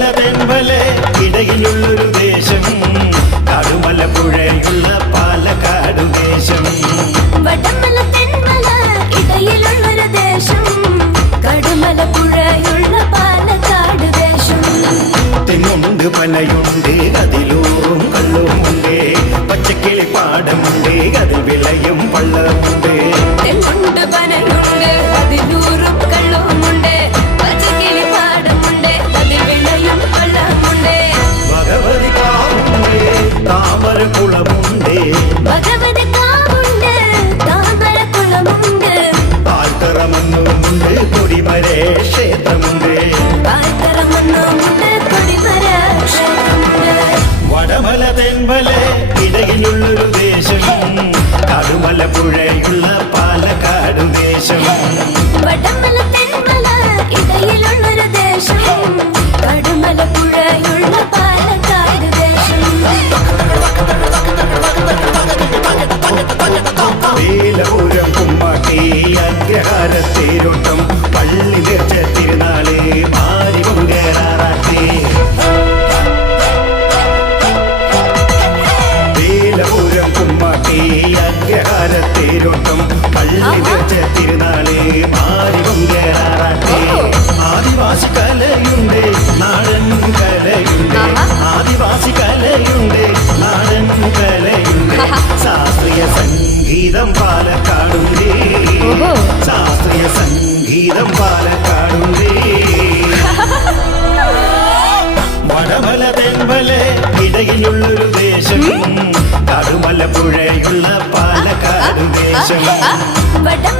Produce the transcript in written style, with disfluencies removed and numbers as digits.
വടമല തെൻവലെ ഇടയിലുള്ളൊരു ദേശം കടുമല പുഴയുള്ള പാലക്കാട് ദേശം. വടമല തെൻമല ഇടയിലുള്ളൊരു ദേശം കടുമല പുഴയുള്ള പാലക്കാട് ദേശം. തെങ്ങുണ്ട് പനയുണ്ട് അതിലൂറും കള്ളുമുണ്ട് പച്ചക്കിളി പാടമുണ്ട് അതിൽ വിളയും പള്ളമുണ്ട്. തെങ്ങുണ്ട് പനയുണ്ട് അതിലൂറും കള്ളുമുണ്ട് പച്ചക്കിളി പാടമുണ്ട് അതിൽ വിളയും പള്ളമുണ്ട്. ഭഗവതി കാവുണ്ട് താമരക്കുളമുണ്ട് ഭഗവതി കാവുണ്ട് താമരക്കുളമുണ്ട് പാൽത്തറമണ്ണുമുണ്ട് കൊടിമരേ ക്ഷേത്രമുണ്ട്. പാൽത്തറമണ്ണുമുണ്ട് കൊടിമര ക്ഷേത്രമുണ്ട്. വടമല തെൻവലെ ഇടയിലുള്ളൊരു ദേശം കടുമല പുഴയുള്ള പാലക്കാട് ദേശം. വടമല തെൻമല ഇടയിലുള്ളൊരു ദേശം കടുമല പുഴയുള്ള പാലക്കാട് ദേശം. വേലപുരം കുമ്മാട്ടി അഗ്രഹാരത്തേരോട്ടം പള്ളി തീർച്ച തിരുനാള് മാരി കൊണ്ടേറാറാട്ടെ. വേലപുരം കുമ്മാട്ടി അഗ്രഹാരത്തേരോട്ടം പള്ളി തീർച്ച തിരുനാള് മാരി കൊണ്ടേറാറാട്ടെ. ആദിവാസി കലയുണ്ട് നാടൻ കലയുണ്ട് ആദിവാസി കലയുണ്ട് നാടൻ കലയുണ്ട് ശാസ്ത്രീയ സംഗീതം പാലക്കാടുണ്ട് ശാസ്ത്രീയ സംഗീതം പാലക്കാടുണ്ട്. വടമല തെൻവലെ ഇടയിലുള്ളൊരു ദേശം കടുമല പുഴയുള്ള പാലക്കാട് ദേശം. വടമല